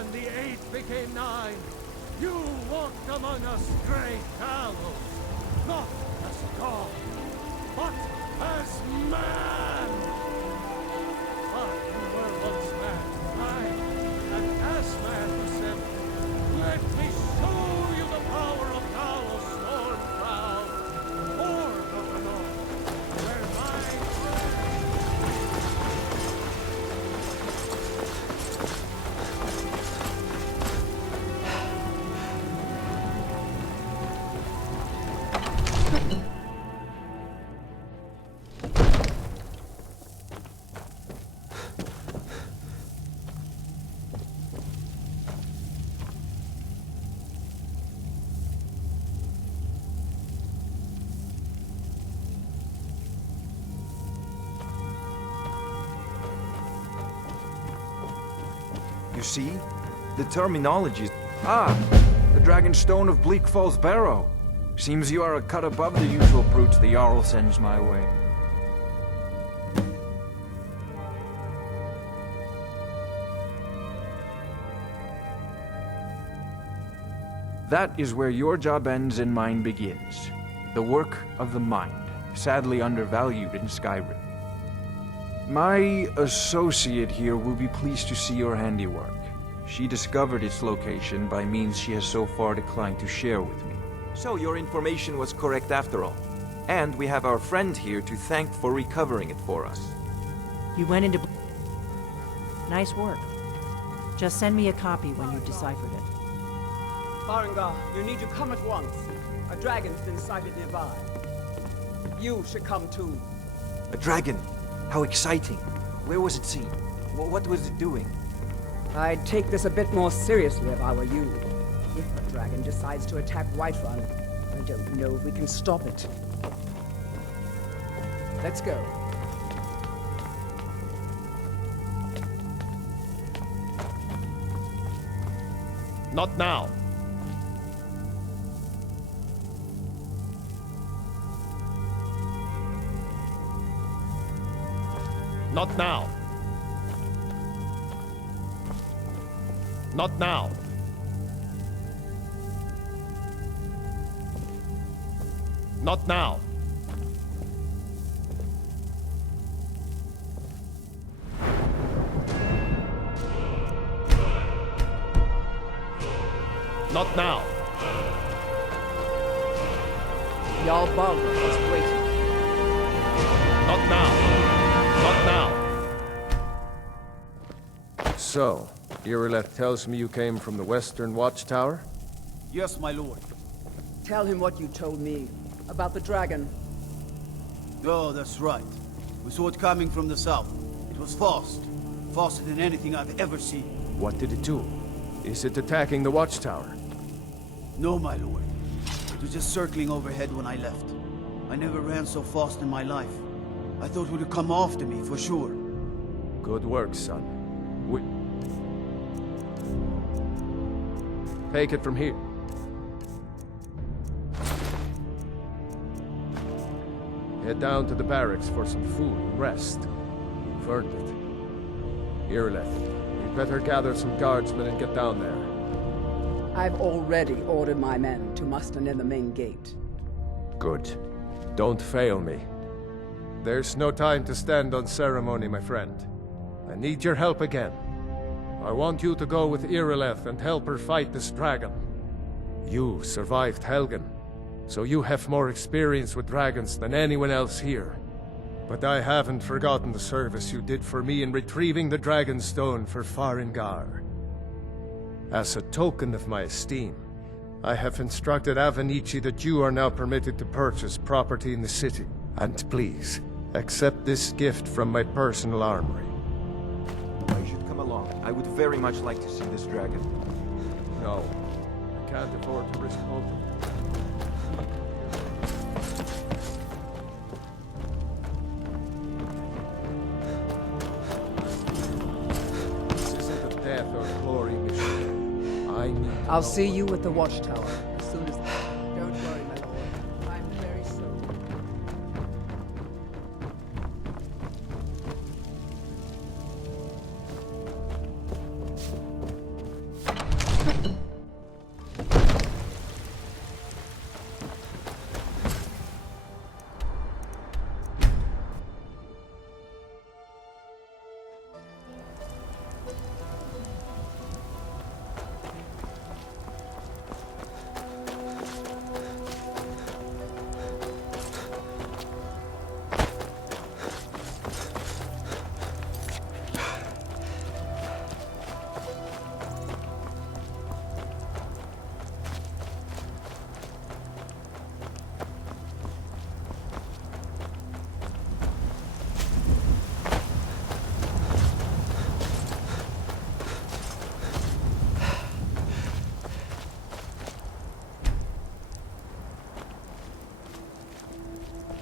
and the 8 became 9. You walked among us, great Talos, not as God, but as man. But you were once man, aye, and as man you said, let me show you the power of Talos, Stormcloud, Lord of the North, where mine... You see? The terminology is... Ah! The Dragon Stone of Bleak Falls Barrow. Seems you are a cut above the usual brutes the Jarl sends my way. That is where your job ends and mine begins. The work of the mind, sadly undervalued in Skyrim. My associate here will be pleased to see your handiwork. She discovered its location by means she has so far declined to share with me. So your information was correct after all. And we have our friend here to thank for recovering it for us. You went into... Nice work. Just send me a copy when you've deciphered it. Farengar, you need to come at once. A dragon's been sighted nearby. You should come too. A dragon? How exciting. Where was it seen? What was it doing? I'd take this a bit more seriously if I were you. If a dragon decides to attack Whiterun, I don't know if we can stop it. Let's go. Not now. Not now. Not now. Not now. Not now. Jarl Balgruuf is waiting. Not now. Not now. So, Irileth tells me you came from the Western Watchtower? Yes, my lord. Tell him what you told me about the dragon. Oh, that's right. We saw it coming from the south. It was fast. Faster than anything I've ever seen. What did it do? Is it attacking the Watchtower? No, my lord. It was just circling overhead when I left. I never ran so fast in my life. I thought it would come after me, for sure. Good work, son. Take it from here. Head down to the barracks for some food and rest. You've earned it. Irileth, you'd better gather some guardsmen and get down there. I've already ordered my men to muster near the main gate. Good. Don't fail me. There's no time to stand on ceremony, my friend. I need your help again. I want you to go with Irileth and help her fight this dragon. You survived Helgen, so you have more experience with dragons than anyone else here. But I haven't forgotten the service you did for me in retrieving the Dragon Stone for Farengar. As a token of my esteem, I have instructed Avenici that you are now permitted to purchase property in the city. And please, accept this gift from my personal armory. I should come along. I would very much like to see this dragon. No, I can't afford to risk both of them. This isn't a death or glory mission. I need to I'll know see what- you at the watchtower as soon as... Don't worry, my lord. I'm very soon.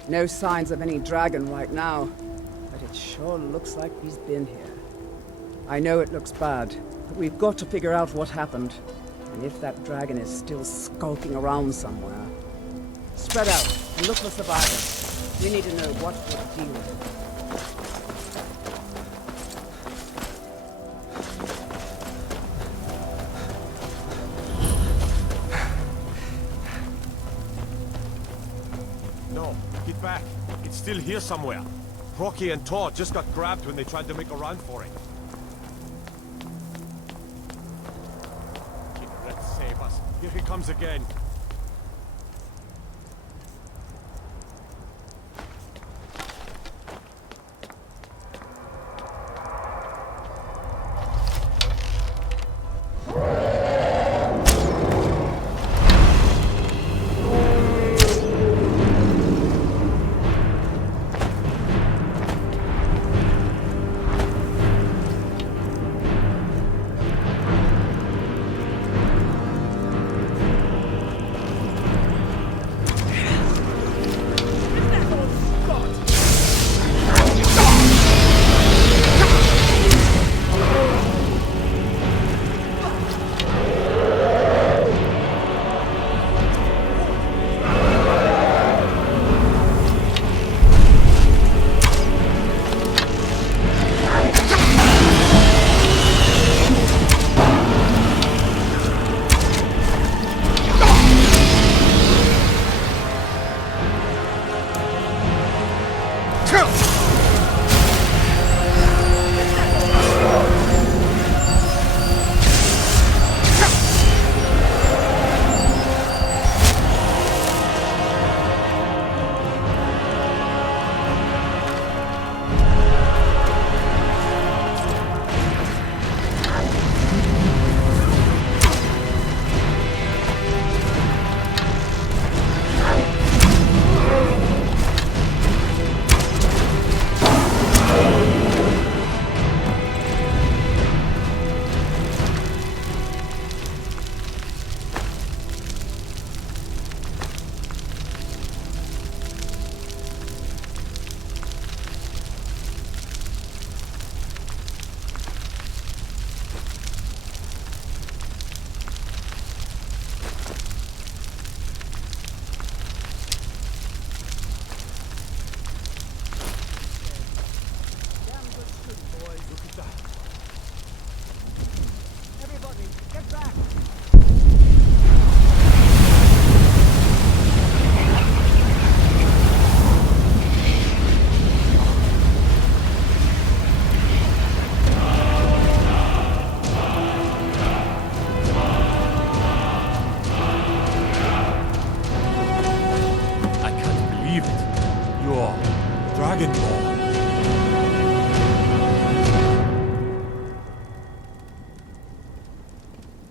No signs of any dragon right now, but it sure looks like he's been here. I know it looks bad, but we've got to figure out what happened. And if that dragon is still skulking around somewhere. Spread out and look for survivors. We need to know what we're dealing with. No, get back. It's still here somewhere. Rocky and Todd just got grabbed when they tried to make a run for it. Let's save us. Here he comes again.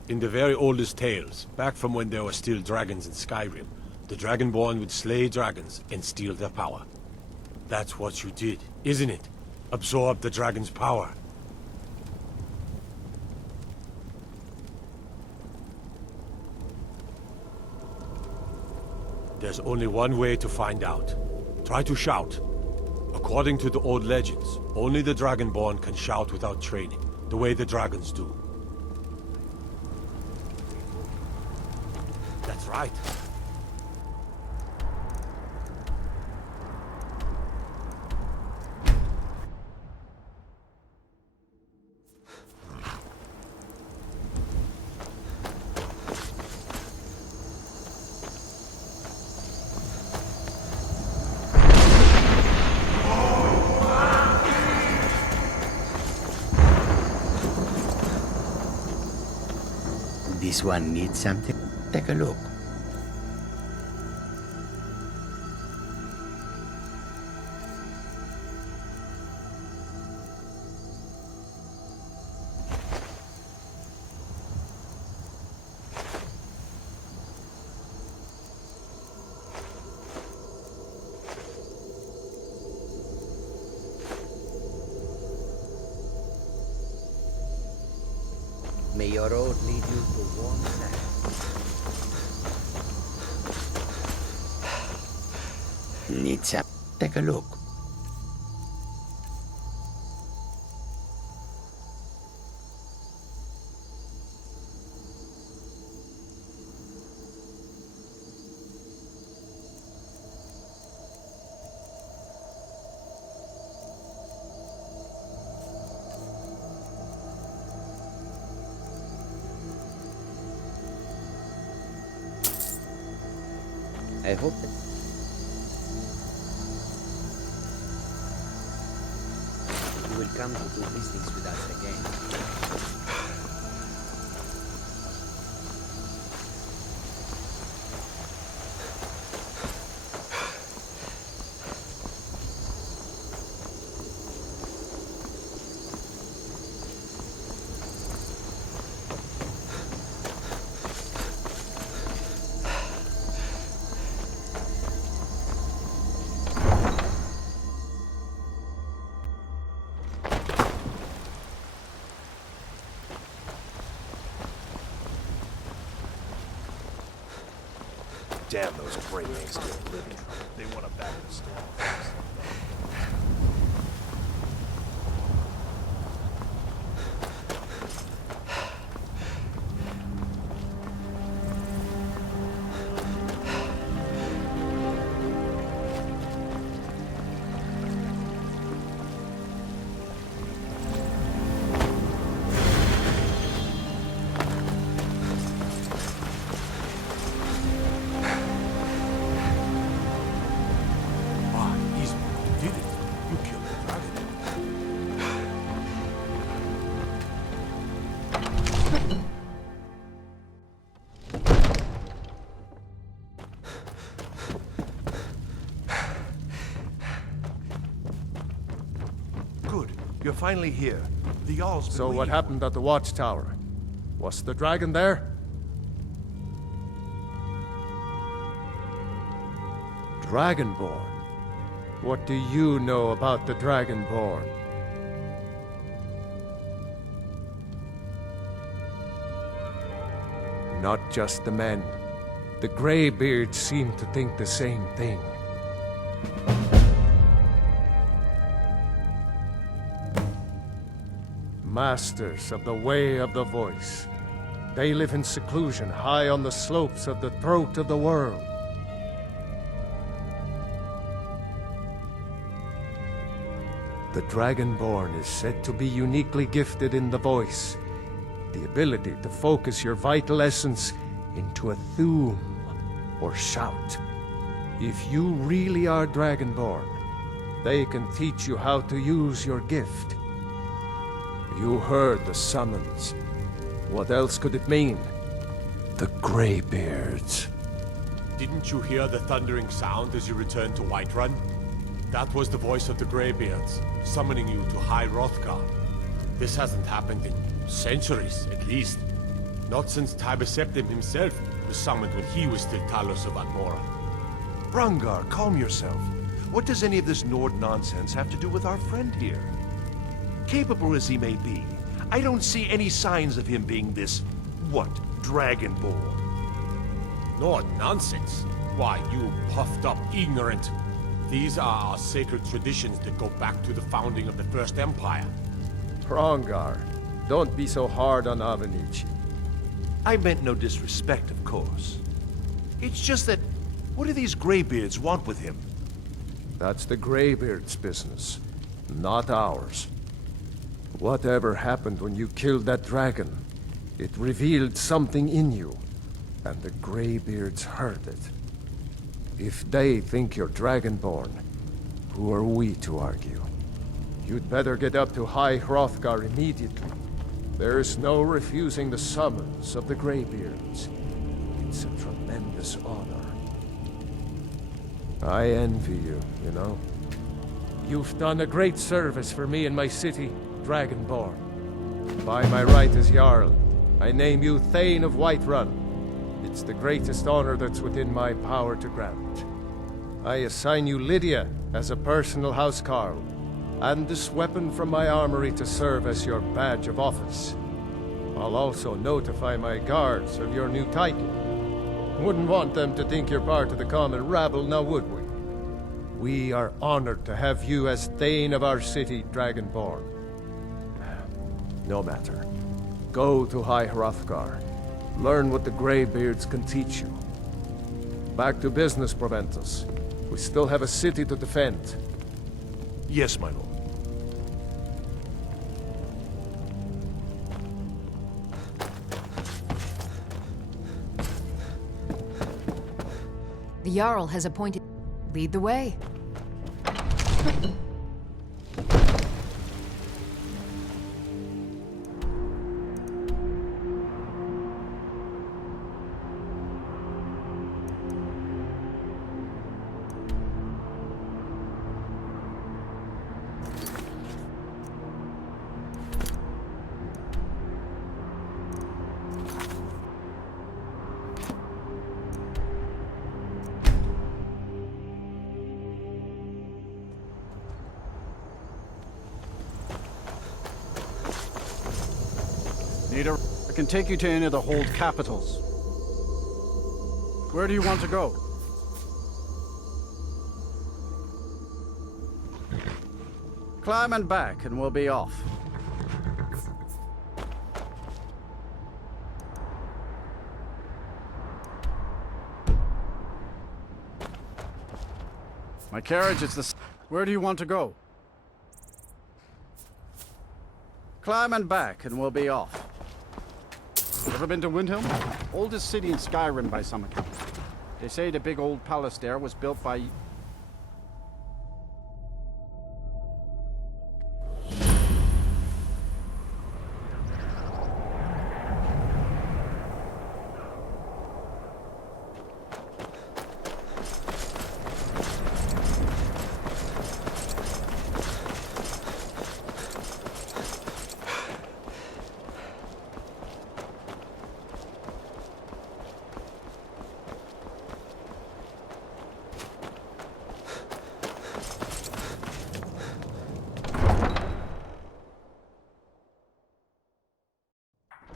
In the very oldest tales, back from when there were still dragons in Skyrim, the Dragonborn would slay dragons and steal their power. That's what you did, isn't it? Absorb the dragon's power. There's only one way to find out. Try to shout. According to the old legends, only the Dragonborn can shout without training, the way the dragons do. That's right. This one needs something? Take a look. May your road lead you to warm land. Need some. Take a look. I hope that you will come to do business with us again. Damn those great things still living. They want to back the storm. Good. You're finally here. The Jarl's been So what waiting happened at the watchtower? Was the dragon there? Dragonborn? What do you know about the Dragonborn? Not just the men. The Greybeards seem to think the same thing. Masters of the Way of the Voice. They live in seclusion high on the slopes of the throat of the world. The Dragonborn is said to be uniquely gifted in the voice, the ability to focus your vital essence into a thum or shout. If you really are Dragonborn, they can teach you how to use your gift. You heard the summons. What else could it mean? The Greybeards. Didn't you hear the thundering sound as you returned to Whiterun? That was the voice of the Greybeards, summoning you to High Hrothgar. This hasn't happened in centuries, at least. Not since Tiber Septim himself was summoned when he was still Talos of Almora. Brungar, calm yourself. What does any of this Nord nonsense have to do with our friend here? Capable as he may be, I don't see any signs of him being this, what, Dragonborn. Nord nonsense? Why, you puffed up ignorant. These are our sacred traditions that go back to the founding of the First Empire. Hrongar, don't be so hard on Avenici. I meant no disrespect, of course. It's just that, what do these Greybeards want with him? That's the Greybeards' business, not ours. Whatever happened when you killed that dragon, it revealed something in you, and the Greybeards heard it. If they think you're Dragonborn, who are we to argue? You'd better get up to High Hrothgar immediately. There's no refusing the summons of the Greybeards. It's a tremendous honor. I envy you, you know. You've done a great service for me and my city, Dragonborn. By my right as Jarl, I name you Thane of Whiterun. It's the greatest honor that's within my power to grant. I assign you Lydia as a personal housecarl, and this weapon from my armory to serve as your badge of office. I'll also notify my guards of your new title. Wouldn't want them to think you're part of the common rabble, now would we? We are honored to have you as Thane of our city, Dragonborn. No matter. Go to High Hrothgar. Learn what the Greybeards can teach you. Back to business, Proventus. We still have a city to defend. Yes, my lord. The Jarl has appointed... Lead the way. I can take you to any of the hold capitals. Where do you want to go? Climb and back, and we'll be off. My carriage is the... Where do you want to go? Climb and back, and we'll be off. Ever been to Windhelm? Oldest city in Skyrim by some account. They say the big old palace there was built by...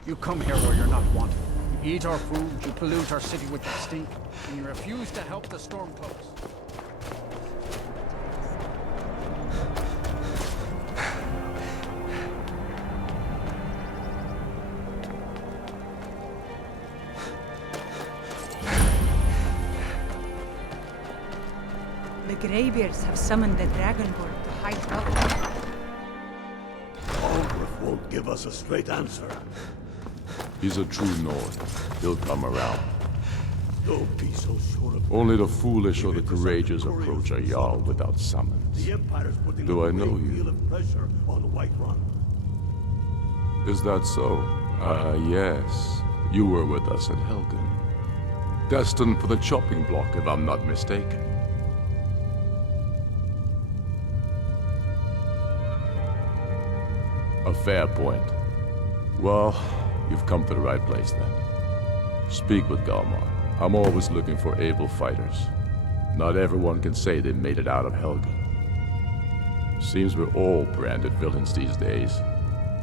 You come here where you're not wanted. You eat our food, you pollute our city with your stink, and you refuse to help the Stormcloaks. The Greybeards have summoned the Dragonborn to High Hrothgar. Aldrich won't give us a straight answer. He's a true Nord. He'll come around. Don't be so sure of... Only the foolish or the courageous approach a Jarl without summons. The Empire's putting Do a I know great you? deal of pressure on Whiterun. Is that so? Yes. You were with us at Helgen. Destined for the chopping block, if I'm not mistaken. A fair point. Well, you've come to the right place then. Speak with Galmar. I'm always looking for able fighters. Not everyone can say they made it out of Helgen. Seems we're all branded villains these days.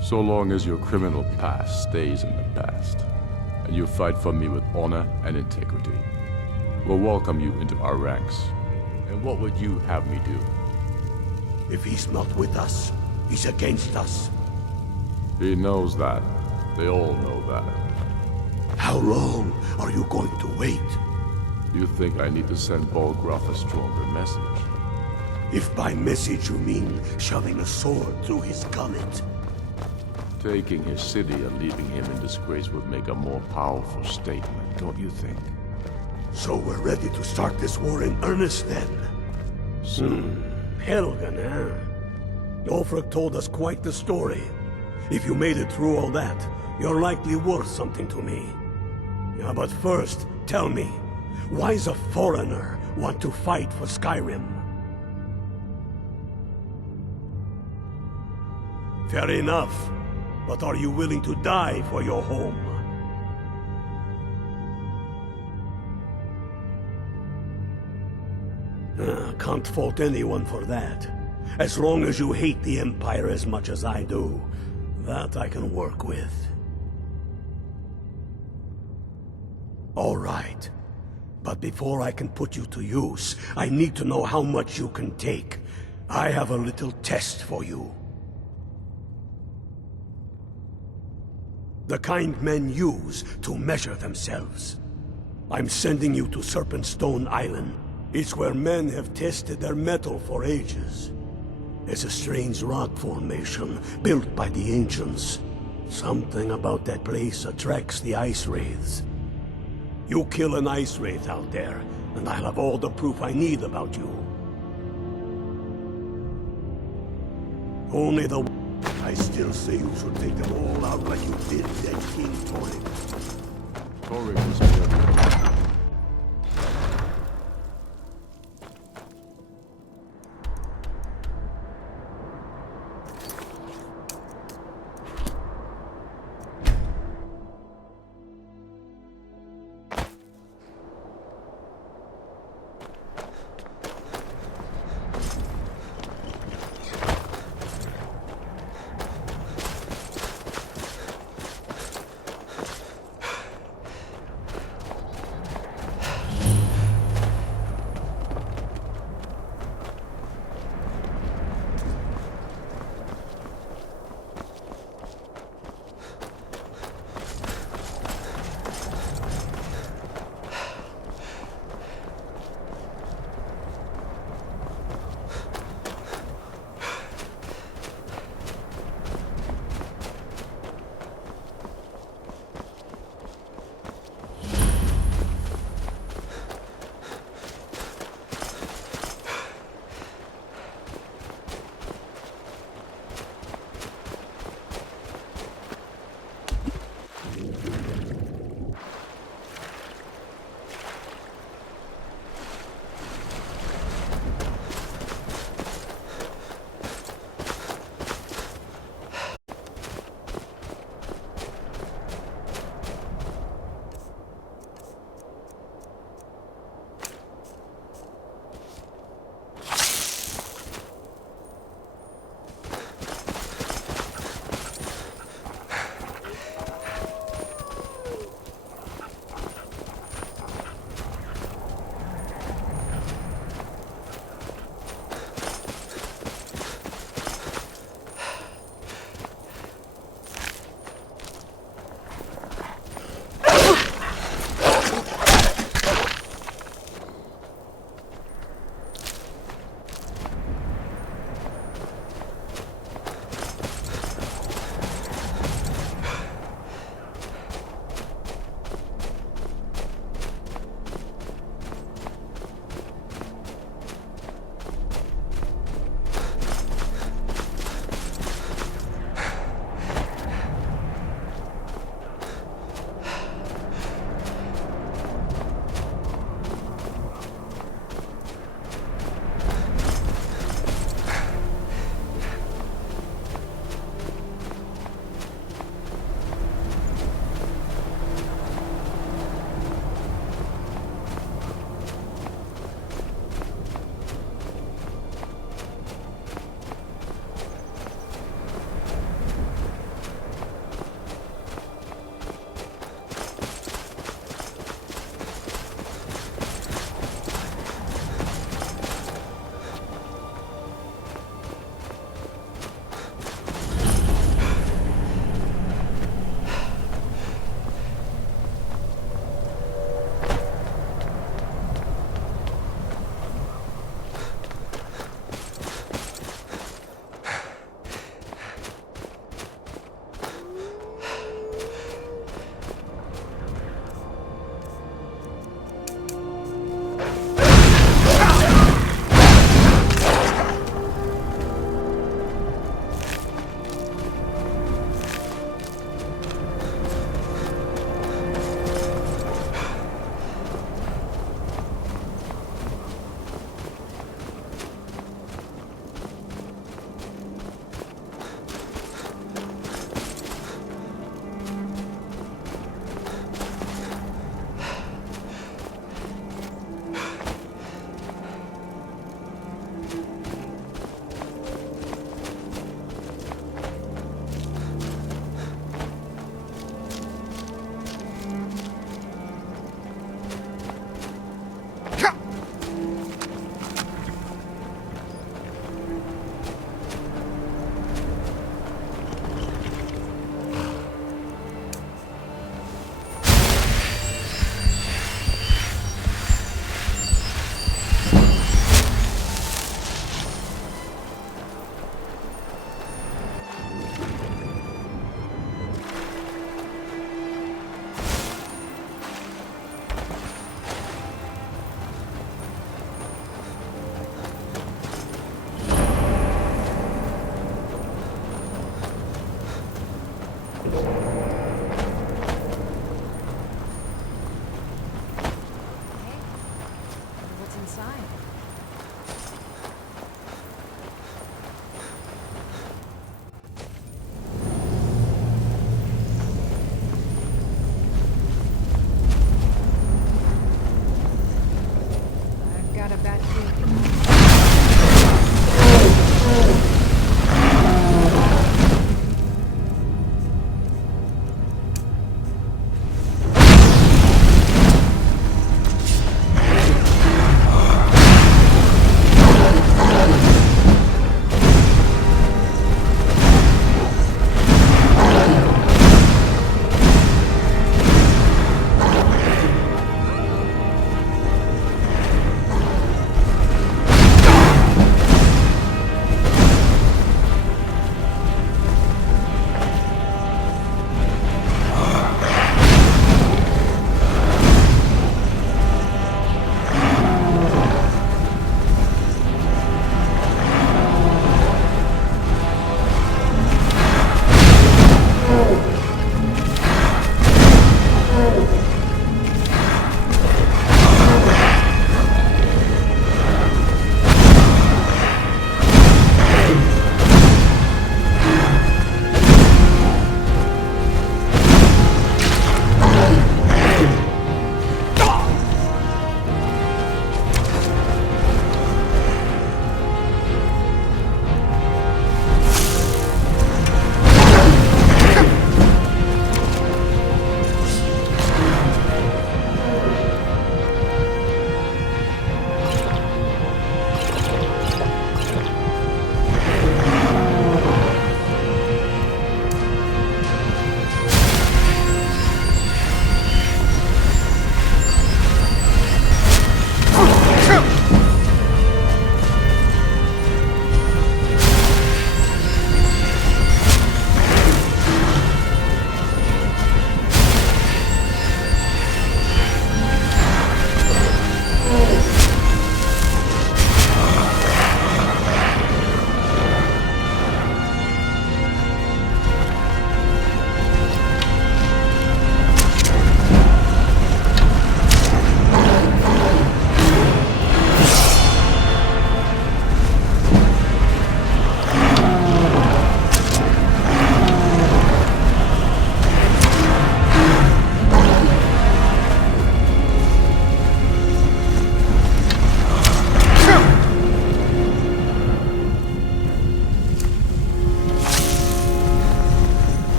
So long as your criminal past stays in the past, and you fight for me with honor and integrity, we'll welcome you into our ranks. And what would you have me do? If he's not with us, he's against us. He knows that. They all know that. How long are you going to wait? You think I need to send Bolgroth a stronger message? If by message you mean shoving a sword through his gullet. Taking his city and leaving him in disgrace would make a more powerful statement, don't you think? So we're ready to start this war in earnest then? Helgen, huh? Ulfric told us quite the story. If you made it through all that, you're likely worth something to me. Yeah, but first, tell me, why does a foreigner want to fight for Skyrim? Fair enough, but are you willing to die for your home? Can't fault anyone for that. As long as you hate the Empire as much as I do, that I can work with. All right. But before I can put you to use, I need to know how much you can take. I have a little test for you. The kind men use to measure themselves. I'm sending you to Serpentstone Island. It's where men have tested their metal for ages. It's a strange rock formation built by the ancients. Something about that place attracts the ice wraiths. You kill an ice wraith out there, and I'll have all the proof I need about you. Only the... I still say you should take them all out like you did that King Torrik. Torrik was murdered.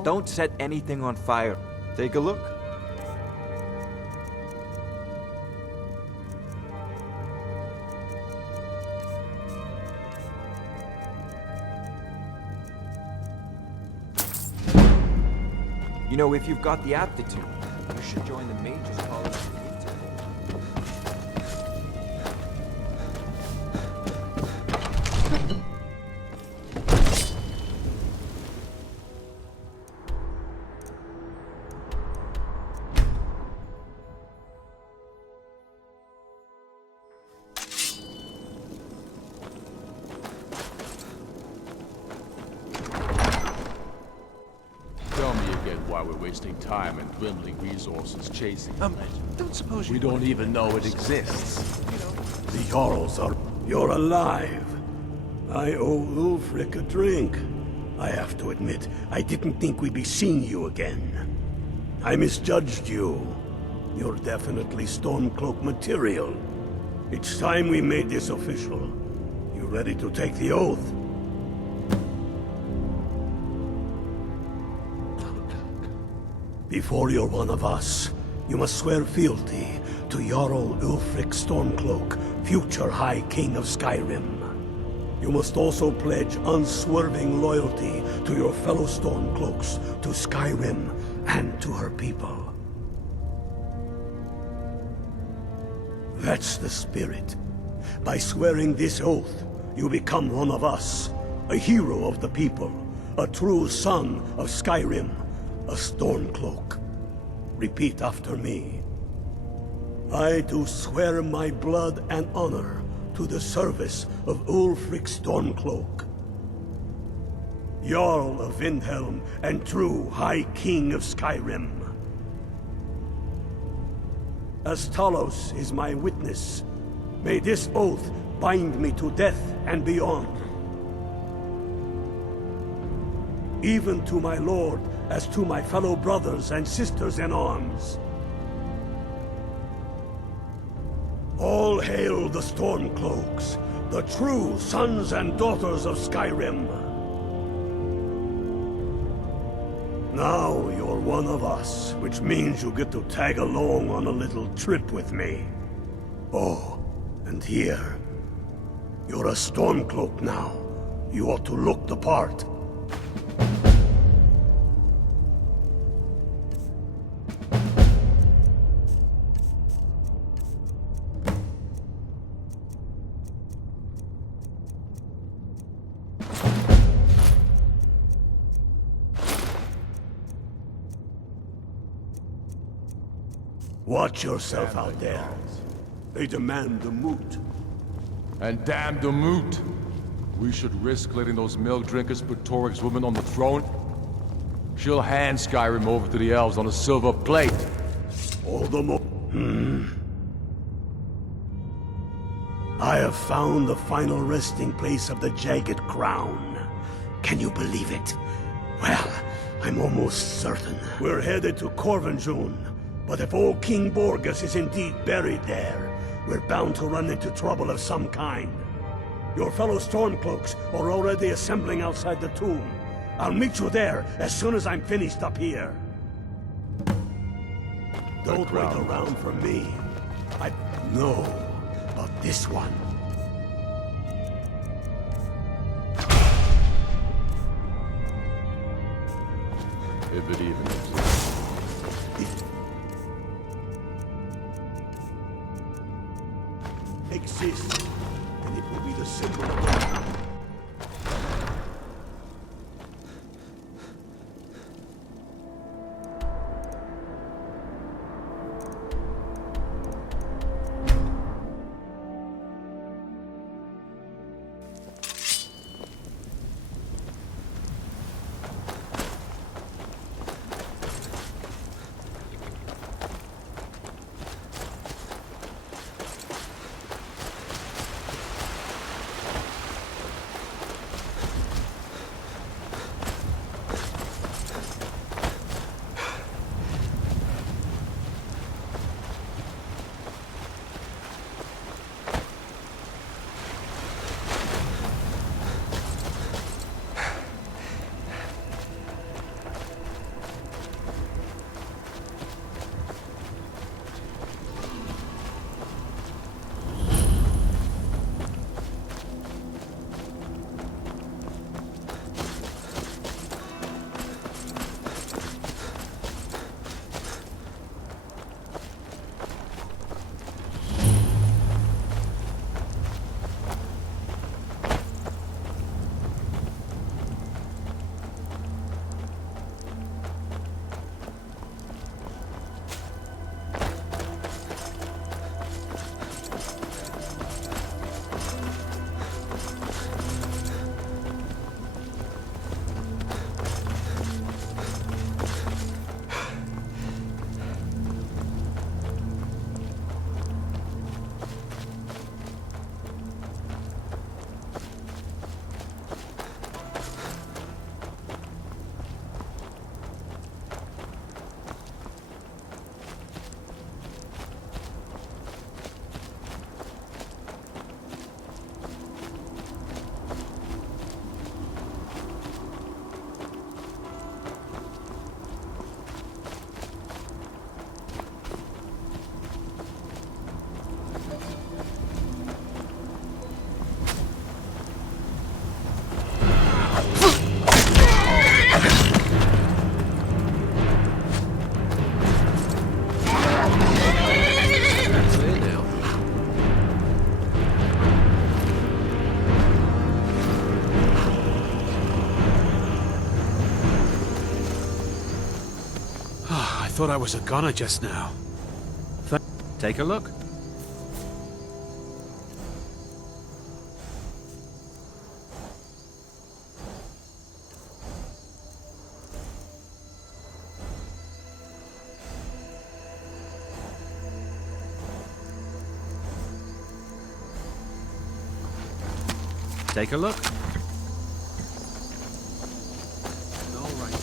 so? Don't set anything on fire. Take a look. You know, if you've got the aptitude, you should join the Mages College of Winter. Tell me again why we're wasting time and dwindling resources chasing the legend. Don't suppose you... We don't even know it exists. The Jarls are... You're alive. I owe Ulfric a drink. I have to admit, I didn't think we'd be seeing you again. I misjudged you. You're definitely Stormcloak material. It's time we made this official. You ready to take the oath? Before you're one of us, you must swear fealty to Jarl Ulfric Stormcloak, future High King of Skyrim. You must also pledge unswerving loyalty to your fellow Stormcloaks, to Skyrim, and to her people. That's the spirit. By swearing this oath, you become one of us, a hero of the people, a true son of Skyrim, a Stormcloak. Repeat after me. I do swear my blood and honor to the service of Ulfric Stormcloak, Jarl of Windhelm and true High King of Skyrim. As Talos is my witness, may this oath bind me to death and beyond. Even to my lord, as to my fellow brothers and sisters in arms. All hail the Stormcloaks, the true sons and daughters of Skyrim. Now you're one of us, which means you get to tag along on a little trip with me. Oh, and here. You're a Stormcloak now. You ought to look the part. Watch yourself out there. They demand the moot. And damn the moot! We should risk letting those milk drinkers put Torik's woman on the throne? She'll hand Skyrim over to the elves on a silver plate. All the more... I have found the final resting place of the Jagged Crown. Can you believe it? Well, I'm almost certain. We're headed to Corvinjune. But if old King Borgus is indeed buried there, we're bound to run into trouble of some kind. Your fellow Stormcloaks are already assembling outside the tomb. I'll meet you there as soon as I'm finished up here. Don't wait around for me. I know about this one. If it even exists. Exists, and it will be the symbol of the... thought I was a goner just now. Take a look. Take a look. All right.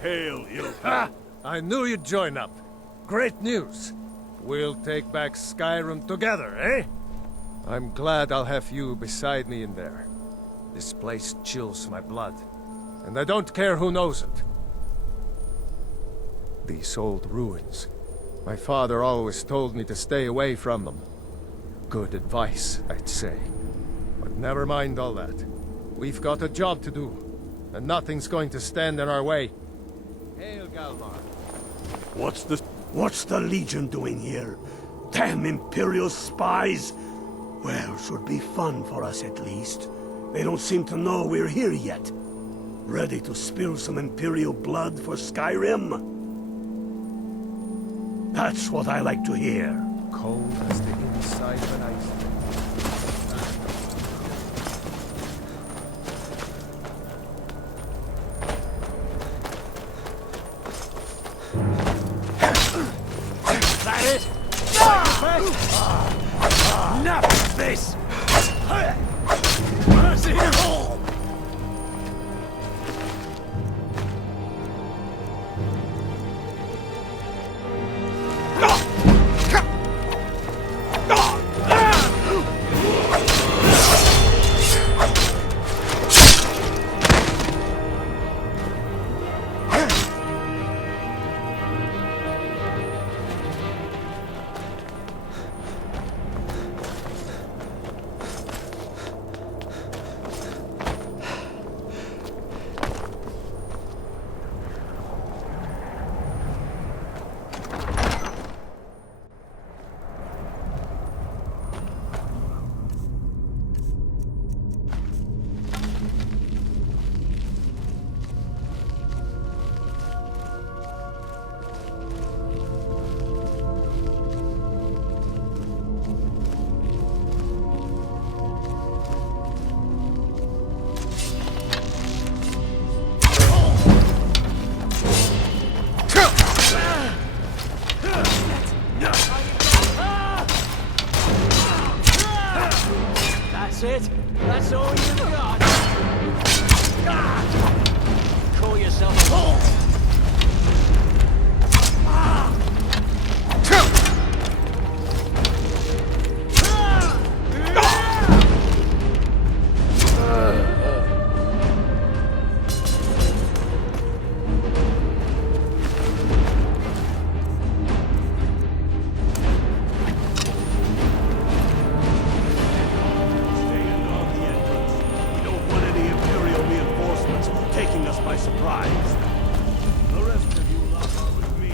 Hail, you! Ha! I knew you'd join up. Great news. We'll take back Skyrim together, eh? I'm glad I'll have you beside me in there. This place chills my blood. And I don't care who knows it. These old ruins. My father always told me to stay away from them. Good advice, I'd say. But never mind all that. We've got a job to do. And nothing's going to stand in our way. Hail, Galmar. What's the Legion doing here? Damn Imperial spies! Well, should be fun for us at least. They don't seem to know we're here yet. Ready to spill some Imperial blood for Skyrim? That's what I like to hear. Cold as the inside of an ice. Enough of this! Mercy all! That's it? That's all you've got? Call yourself a fool! by surprise. The rest of you lot are with me.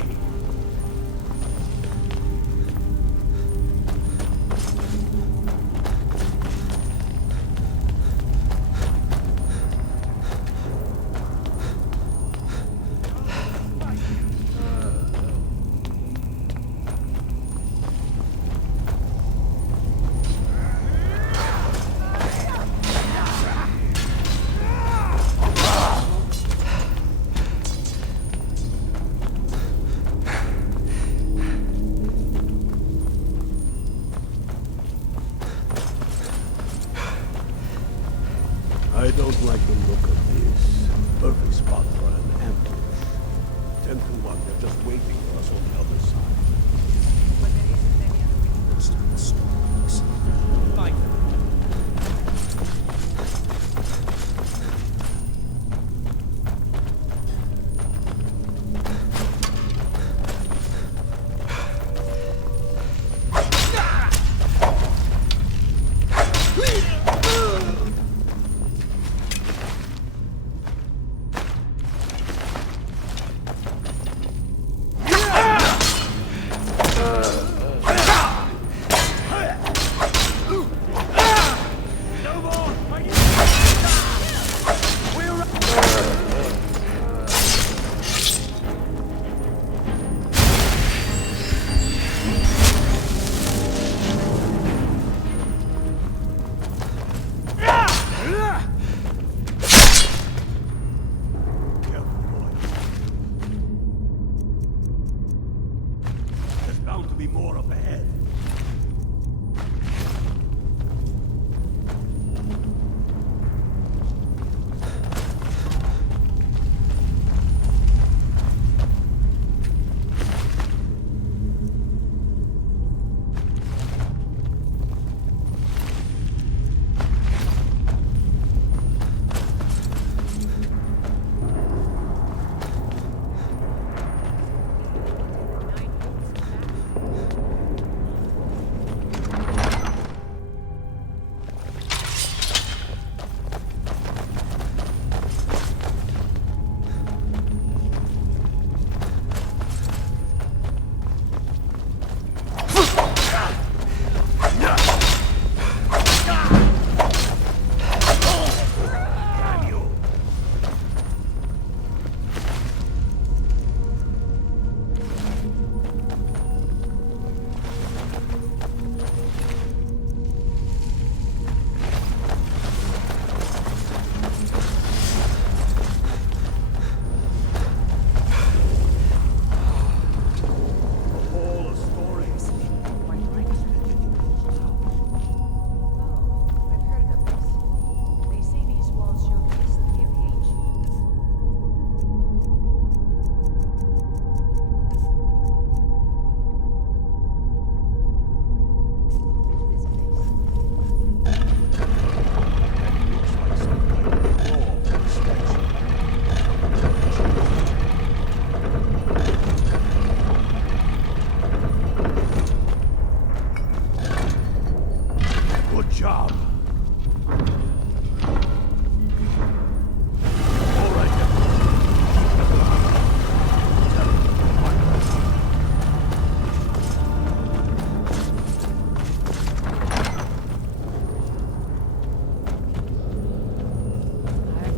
I don't like the look of this. Perfect spot for an ambush. 10 to 1, they're just waiting for us on the other side. But there isn't any other way. Fight them. There's bound to be more up ahead.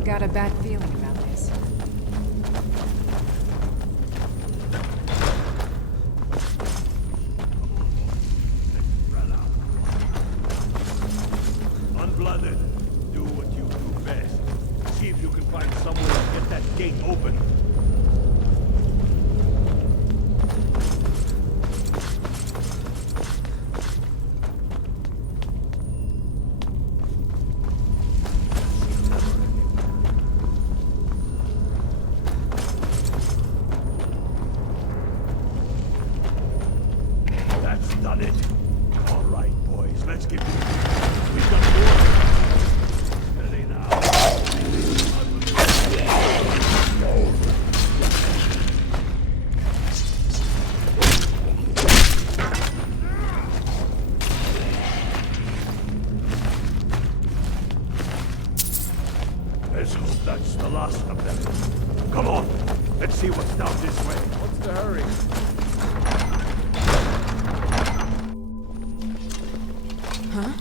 Got a bad feeling about this. Unblooded, do what you do best. See if you can find somewhere to get that gate open. That's done it. All right, boys, let's get moving. We've got more. Steady now. last of them. Come on, let's see what's down this way. What's the hurry? Huh?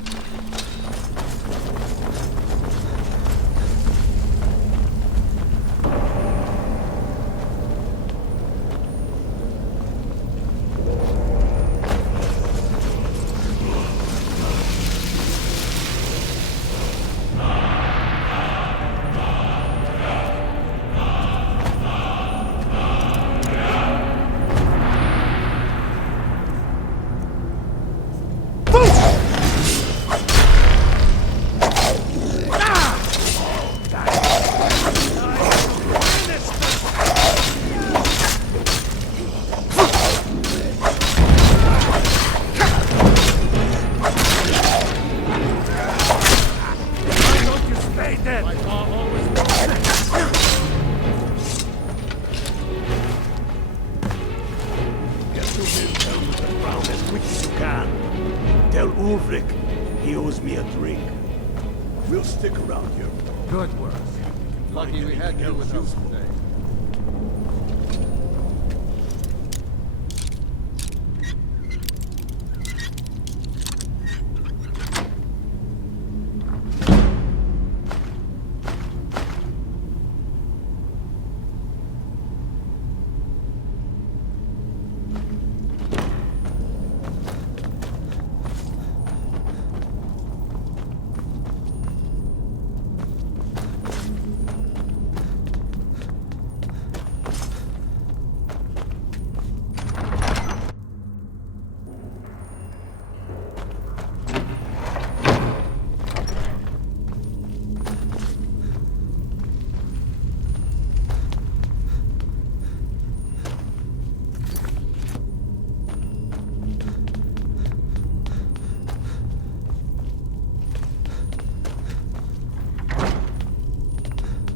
Tell Ulrich he owes me a drink. We'll stick around here. Good work. Lucky we had you with us today.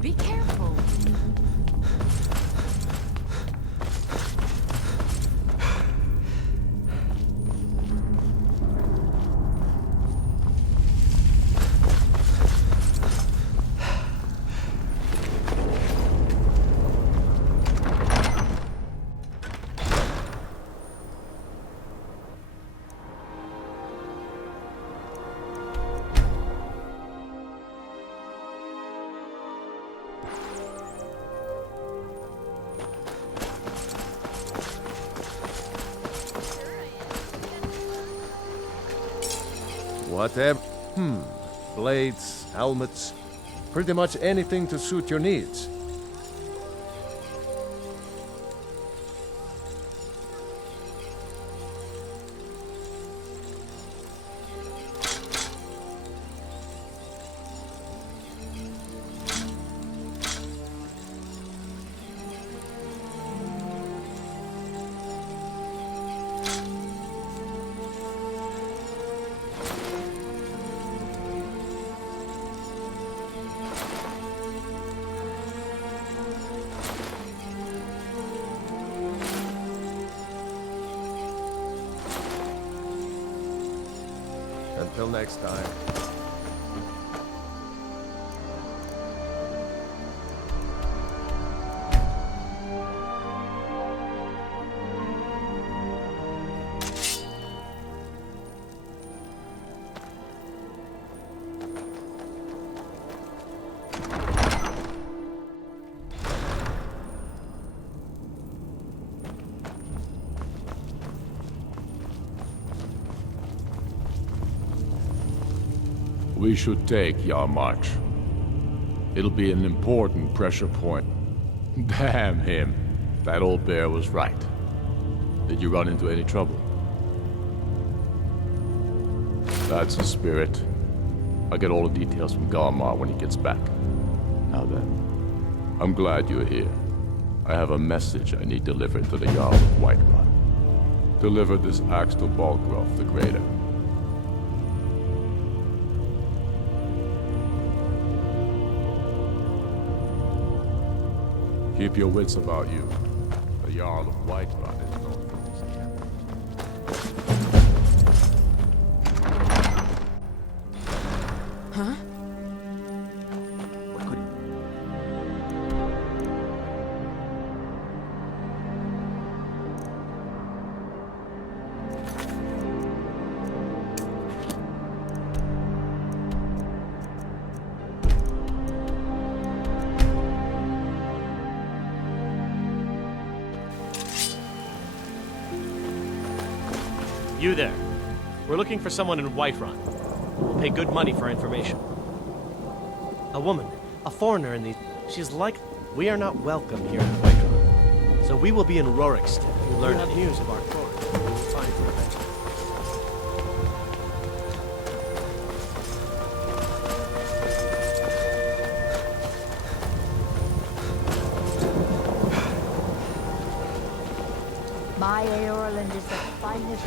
Be careful. Whatever. Blades, helmets, pretty much anything to suit your needs. Until next time. We should take Yarmarch. It'll be an important pressure point. Damn him. That old bear was right. Did you run into any trouble? That's the spirit. I'll get all the details from Galmar when he gets back. Now then, I'm glad you're here. I have a message I need delivered to the Jarl of Whiterun. Deliver this axe to Balgraf the Greater. Keep your wits about you. The Jarl of Whiterun is known for his temper. Huh? You there. We're looking for someone in Whiterun. We'll pay good money for information. A woman, a foreigner in these... She's like... We are not welcome here in Whiterun. So we will be in Rorikstead. We learn have news of our court. We will find her eventually. My Aeorland is the finest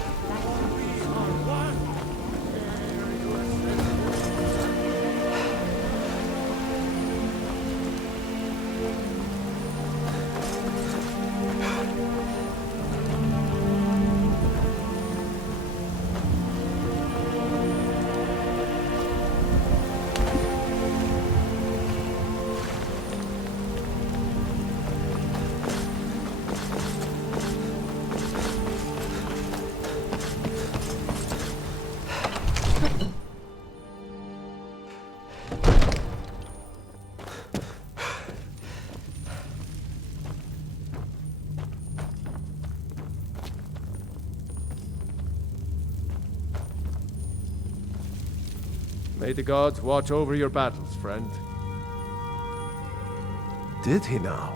May the gods watch over your battles, friend. Did he now?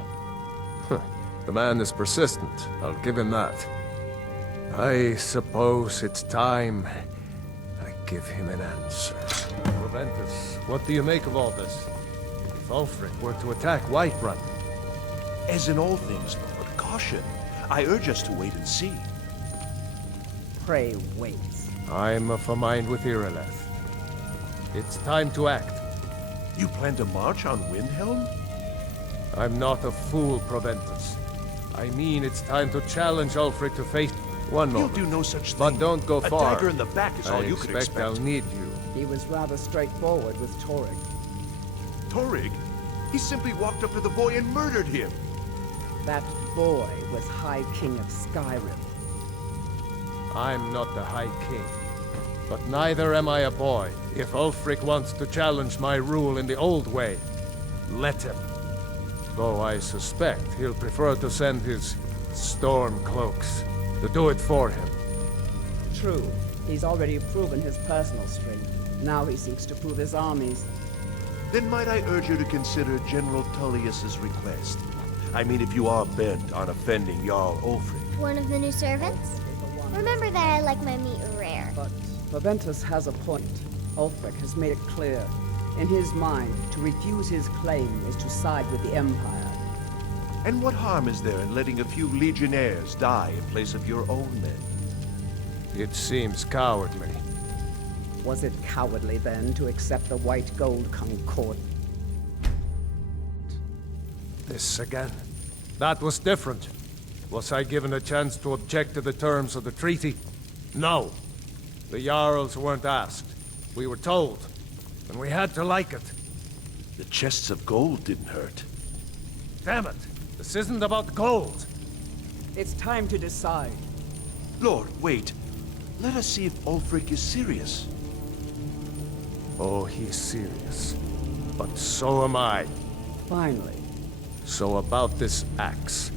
The man is persistent, I'll give him that. I suppose it's time I give him an answer. Proventus, what do you make of all this? If Ulfric were to attack Whiterun? As in all things, Lord, caution. I urge us to wait and see. Pray wait. I'm of a mind with Irileth. It's time to act. You plan to march on Windhelm? I'm not a fool, Proventus. I mean, it's time to challenge Ulfric to face... One moment. You'll do no such thing. But don't go far. A dagger in the back is all you could expect. I'll need you. He was rather straightforward with Torrig. Torrig? He simply walked up to the boy and murdered him. That boy was High King of Skyrim. I'm not the High King. But neither am I a boy. If Ulfric wants to challenge my rule in the old way, let him. Though I suspect he'll prefer to send his storm cloaks to do it for him. True. He's already proven his personal strength. Now he seeks to prove his armies. Then might I urge you to consider General Tullius's request? I mean, if you are bent on offending Jarl Ulfric. One of the new servants? Remember that I like my meat rare. But Proventus has a point. Ulfric has made it clear. In his mind, to refuse his claim is to side with the Empire. And what harm is there in letting a few legionnaires die in place of your own men? It seems cowardly. Was it cowardly, then, to accept the white gold concord? This again. That was different. Was I given a chance to object to the terms of the treaty? No. The Jarls weren't asked. We were told. And we had to like it. The chests of gold didn't hurt. Damn it! This isn't about gold! It's time to decide. Lord, wait. Let us see if Ulfric is serious. Oh, he's serious. But so am I. Finally. So about this axe.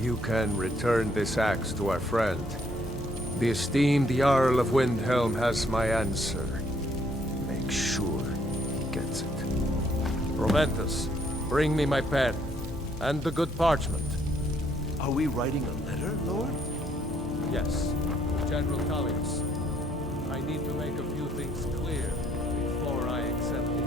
You can return this axe to our friend. The esteemed Jarl of Windhelm has my answer. Make sure he gets it. Proventus, bring me my pen. And the good parchment. Are we writing a letter, Lord? Yes, General Tullius. I need to make a few things clear before I accept the